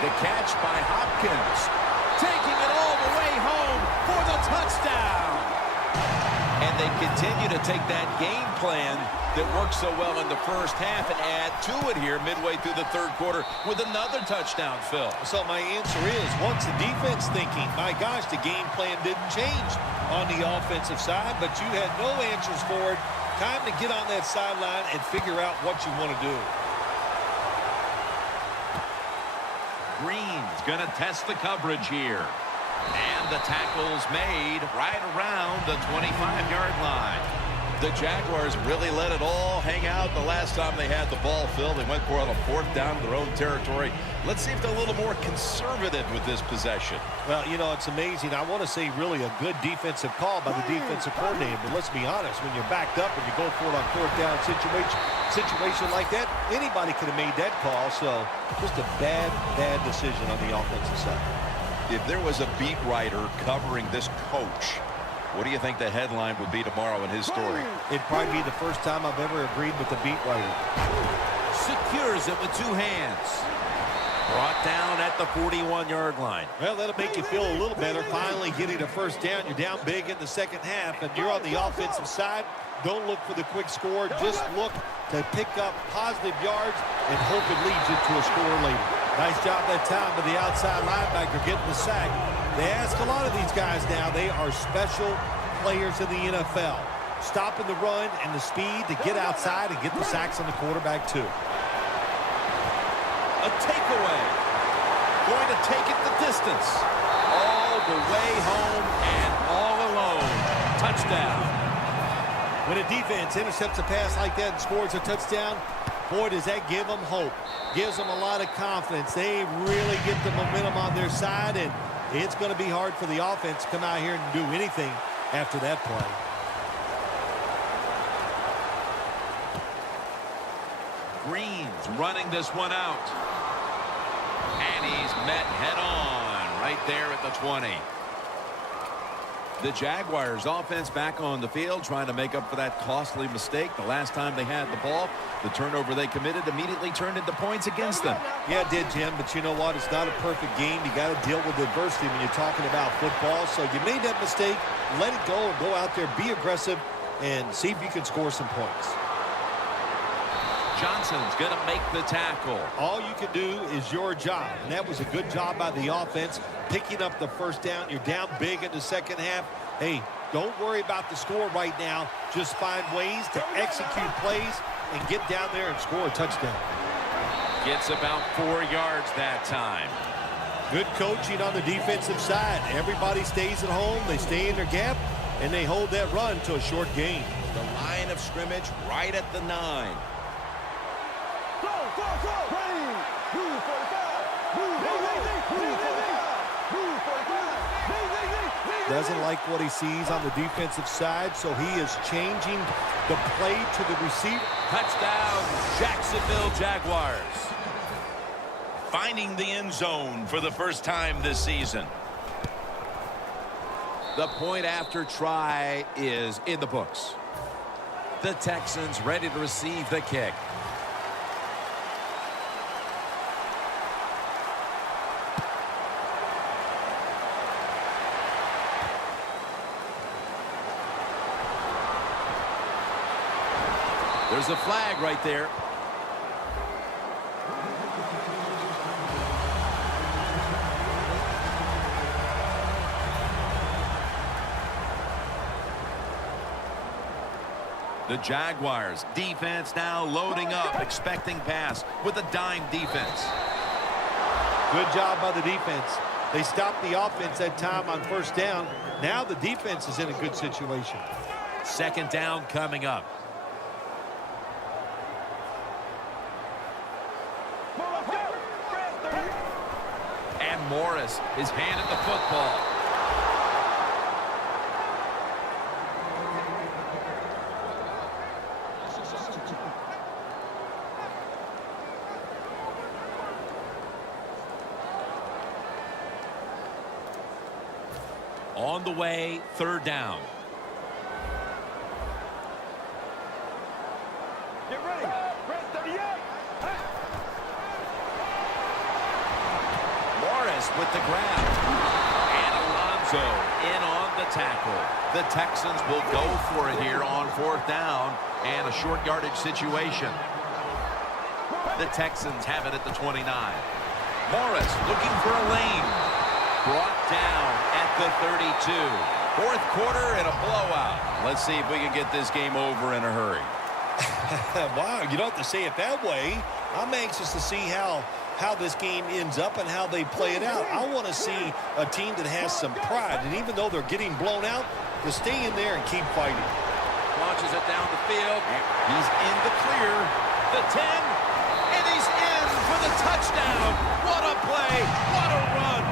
The catch by Hopkins. Taking it all the way home for the touchdown. And they continue to take that game plan that worked so well in the first half and add to it here midway through the third quarter with another touchdown, Phil. So my answer is, once the defense thinking, my gosh, the game plan didn't change on the offensive side, but you had no answers for it. Time to get on that sideline and figure out what you want to do. Green's going to test the coverage here. And the tackle's made right around the 25-yard line. The Jaguars really let it all hang out the last time they had the ball, Phil. They went for it on a fourth down in their own territory. Let's see if they're a little more conservative with this possession. Well, you know, it's amazing. I want to say really a good defensive call by the defensive coordinator. But let's be honest, when you're backed up and you go for it on fourth down situation like that, anybody could have made that call. So just a bad decision on the offensive side. If there was a beat writer covering this coach, what do you think the headline would be tomorrow in his story? It'd probably be the first time I've ever agreed with the beat writer. Secures it with two hands. Brought down at the 41-yard line. Well, that'll make you feel a little better. Finally getting a first down. You're down big in the second half, and you're on the offensive side. Don't look for the quick score. Just look to pick up positive yards and hope it leads you to a score later. Nice job that time by the outside linebacker getting the sack. They ask a lot of these guys now. They are special players in the NFL. Stopping the run and the speed to get outside and get the sacks on the quarterback too. A takeaway. Going to take it the distance. All the way home and all alone. Touchdown. When a defense intercepts a pass like that and scores a touchdown, boy, does that give them hope. Gives them a lot of confidence. They really get the momentum on their side, and it's going to be hard for the offense to come out here and do anything after that play. Green's running this one out. And he's met head-on right there at the 20. The Jaguars offense back on the field trying to make up for that costly mistake. The last time they had the ball, the turnover they committed immediately turned into points against them. Yeah, it did, Jim, but you know what? It's not a perfect game. You got to deal with adversity when you're talking about football. So you made that mistake, let it go, and go out there, be aggressive, and see if you can score some points. Johnson's going to make the tackle. All you can do is your job, and that was a good job by the offense, picking up the first down. You're down big in the second half. Hey, don't worry about the score right now. Just find ways to execute plays and get down there and score a touchdown. Gets about 4 yards that time. Good coaching on the defensive side. Everybody stays at home. They stay in their gap, and they hold that run to a short gain. The line of scrimmage right at the 9. Doesn't like what he sees on the defensive side, so he is changing the play to the receiver. Touchdown, Jacksonville Jaguars. Finding the end zone for the first time this season. The point after try is in the books. The Texans ready to receive the kick. There's a flag right there. The Jaguars defense now loading up, expecting pass with a dime defense. Good job by the defense. They stopped the offense that time on first down. Now the defense is in a good situation. Second down coming up. And Morris is handed the football. On the way, third down. Get ready. Press 38. Morris with the grab. And Alonso in on the tackle. The Texans will go for it here on 4th down and a short yardage situation. The Texans have it at the 29. Morris looking for a lane. Brought down at the 32. 4th quarter and a blowout. Let's see if we can get this game over in a hurry. Wow, you don't have to say it that way. I'm anxious to see how this game ends up and how they play it out. I want to see a team that has some pride, and even though they're getting blown out, to stay in there and keep fighting. Launches it down the field. He's in the clear. The 10, and he's in for the touchdown. What a play. What a run.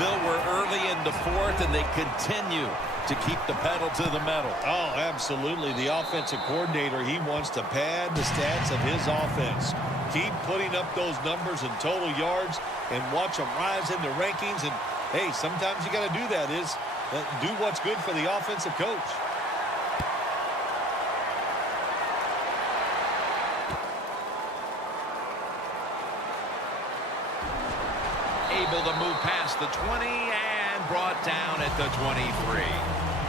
Phil, we're early in the 4th, and they continue to keep the pedal to the metal. Oh, absolutely. The offensive coordinator, he wants to pad the stats of his offense. Keep putting up those numbers in total yards and watch them rise in the rankings. And, hey, sometimes you got to do that is do what's good for the offensive coach. Able to move past the 20 and brought down at the 23.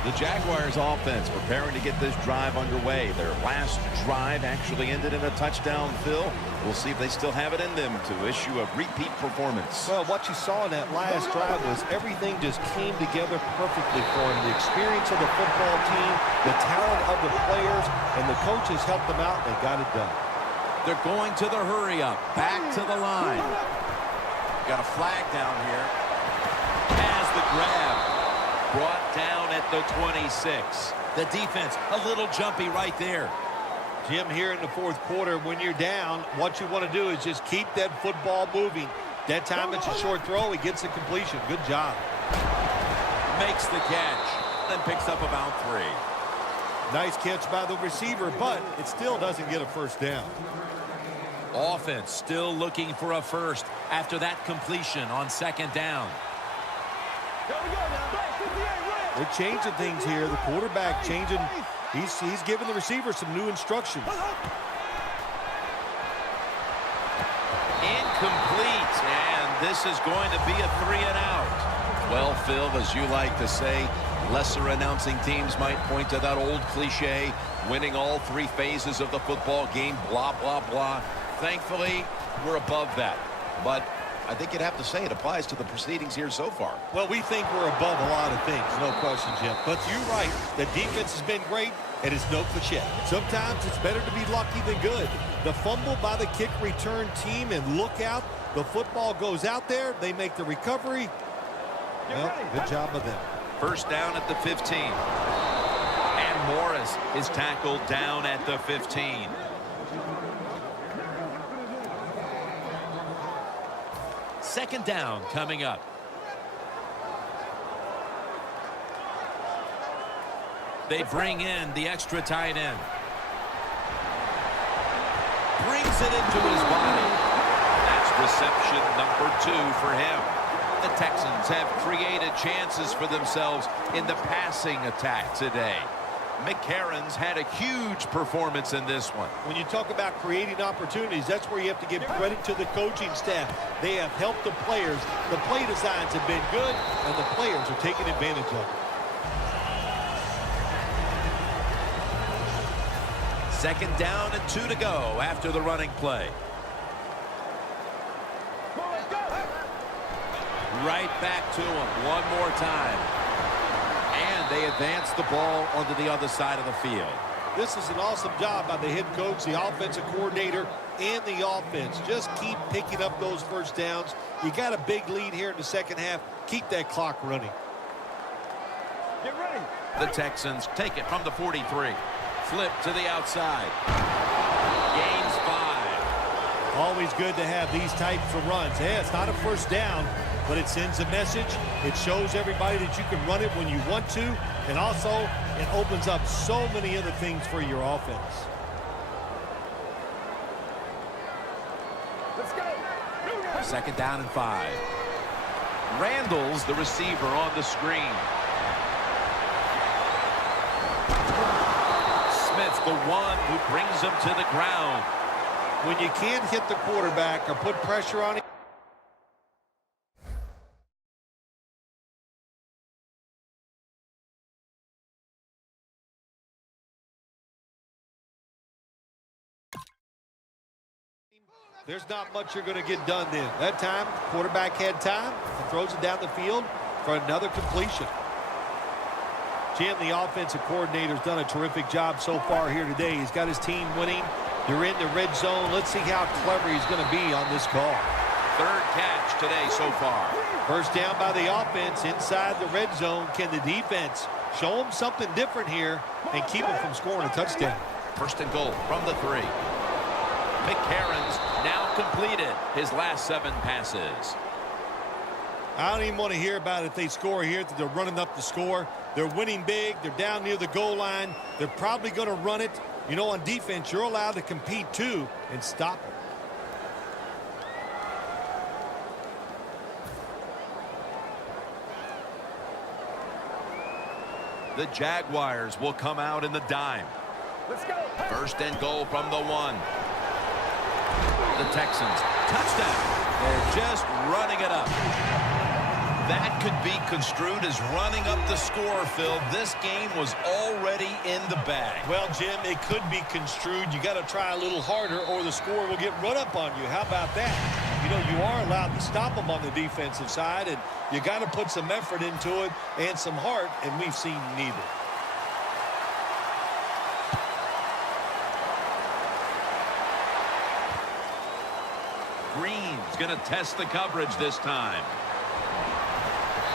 The Jaguars offense preparing to get this drive underway. Their last drive actually ended in a touchdown, Phil. We'll see if they still have it in them to issue a repeat performance. Well, what you saw in that last drive was everything just came together perfectly for him. The experience of the football team, the talent of the players, and the coaches helped them out. They got it done. They're going to the hurry up. Back to the line. Got a flag down here. Has the grab. Brought down at the 26. The defense a little jumpy right there. Jim, here in the 4th quarter, when you're down, what you want to do is just keep that football moving. That time it's a short throw. He gets the completion. Good job. Makes the catch. Then picks up about 3. Nice catch by the receiver, but it still doesn't get a first down. Offense still looking for a first after that completion on 2nd down. They're changing things here. The quarterback changing. He's giving the receiver some new instructions. Incomplete, and this is going to be a 3 and out. Well, Phil, as you like to say, lesser announcing teams might point to that old cliche, winning all 3 phases of the football game, blah, blah, blah. Thankfully, we're above that. But I think you'd have to say it applies to the proceedings here so far. Well, we think we're above a lot of things, no question, Jim. But you're right. The defense has been great, and it's no cliche. Sometimes it's better to be lucky than good. The fumble by the kick return team, and look out. The football goes out there. They make the recovery. Well, good job of them. First down at the 15. And Morris is tackled down at the 15. Second down coming up. They bring in the extra tight end. Brings it into his body. That's reception number 2 for him. The Texans have created chances for themselves in the passing attack today. McCarron's had a huge performance in this one. When you talk about creating opportunities, that's where you have to give credit to the coaching staff. They have helped the players. The play designs have been good, and the players are taking advantage of it. Second down and 2 to go after the running play. Right back to him one more time. And they advance the ball onto the other side of the field. This is an awesome job by the head coach, the offensive coordinator, and the offense. Just keep picking up those first downs. You got a big lead here in the second half. Keep that clock running. Get ready. The Texans take it from the 43. Flip to the outside. Gains 5. Always good to have these types of runs. Yeah, it's not a first down, but it sends a message. It shows everybody that you can run it when you want to, and also it opens up so many other things for your offense. Let's go. Second down and 5. Randall's the receiver on the screen. Smith, the one who brings him to the ground. When you can't hit the quarterback or put pressure on him, There's not much you're going to get done then. That time, quarterback had time and throws it down the field for another completion. Jim, the offensive coordinator, has done a terrific job so far here today. He's got his team winning. They're in the red zone. Let's see how clever he's going to be on this call. Third catch today so far. First down by the offense inside the red zone. Can the defense show them something different here and keep them from scoring a touchdown? First and goal from the 3. McCarron's now completed his last 7 passes. I don't even want to hear about it if they score here, that they're running up the score. They're winning big. They're down near the goal line. They're probably going to run it. You know, on defense, you're allowed to compete too and stop them. The Jaguars will come out in the dime. Let's go. First and goal from the 1. The Texans, touchdown. They're just running it up. That could be construed as running up the score, Phil. This game was already in the bag. Well, Jim, it could be construed. You got to try a little harder or the score will get run up on you. How about that? You know, you are allowed to stop them on the defensive side, and you got to put some effort into it and some heart, and we've seen neither. Green's going to test the coverage this time.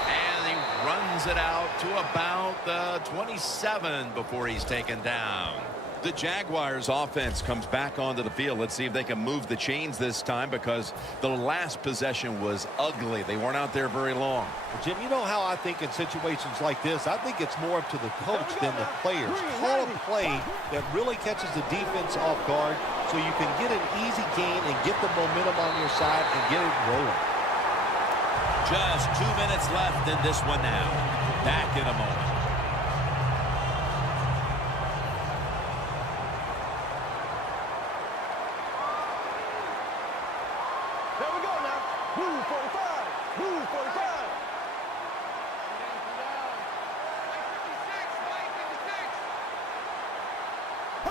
And he runs it out to about the 27 before he's taken down. The Jaguars offense comes back onto the field. Let's see if they can move the chains this time, because the last possession was ugly. They weren't out there very long. Well, Jim, you know how I think in situations like this, I think it's more up to the coach than the players. Call a play that really catches the defense off guard so you can get an easy gain and get the momentum on your side and get it rolling. Just 2 minutes left in this one now. Back in a moment. There we go now. Move 45. Move 45.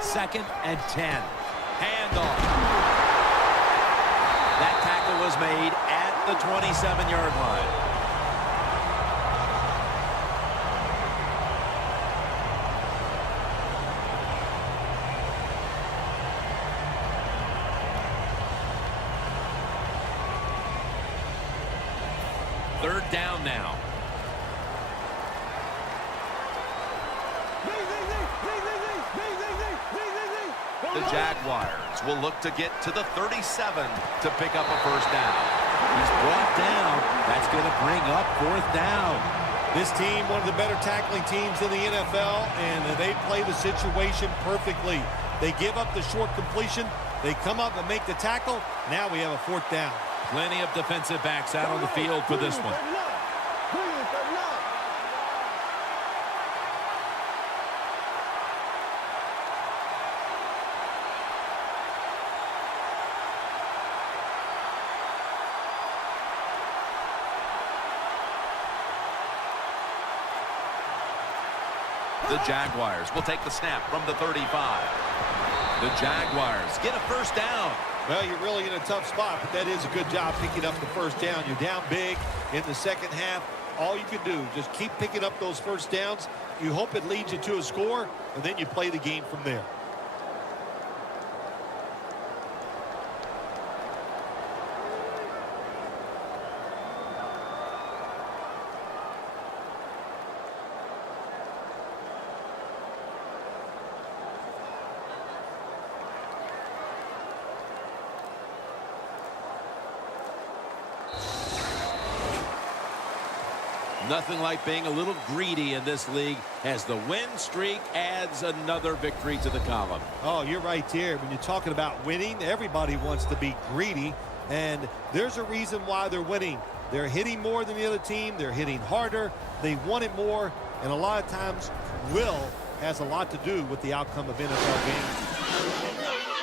Second and 10. Handoff. That tackle was made at the 27-yard line. Third down now. The Jaguars will look to get to the 37 to pick up a first down. He's brought down. That's going to bring up 4th down. This team, one of the better tackling teams in the NFL, and they play the situation perfectly. They give up the short completion. They come up and make the tackle. Now we have a 4th down. Plenty of defensive backs out on the field for this one. The Jaguars will take the snap from the 35. The Jaguars get a first down. Well, you're really in a tough spot, but that is a good job picking up the first down. You're down big in the second half. All you can do, just keep picking up those first downs. You hope it leads you to a score, and then you play the game from there. Nothing like being a little greedy in this league, as the win streak adds another victory to the column. Oh, you're right there. When you're talking about winning, everybody wants to be greedy, and there's a reason why they're winning. They're hitting more than the other team. They're hitting harder. They want it more, and a lot of times will has a lot to do with the outcome of NFL games.